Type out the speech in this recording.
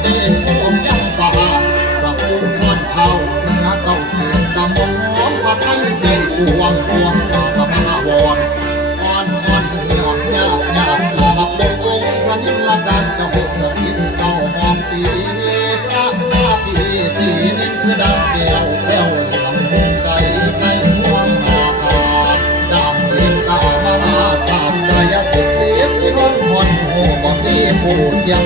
เตโชมยังป่าพระภูมิพรเผาเนื้อเต้าเกียรกำมองน้องพระไทยใจกวงพวงสมาวรอ่อนหยอกยากหลับดงองค์พระนิลการเจ้าบุตรสถิตเต้าหอมสีพระนาทีสีนินคือดาวเดียวแก้วเหลืองใสในห่วงนาคาดำเรียนตามาตามใจสิทธิ์ที่น้นคนโหบ่มีผู้เทียม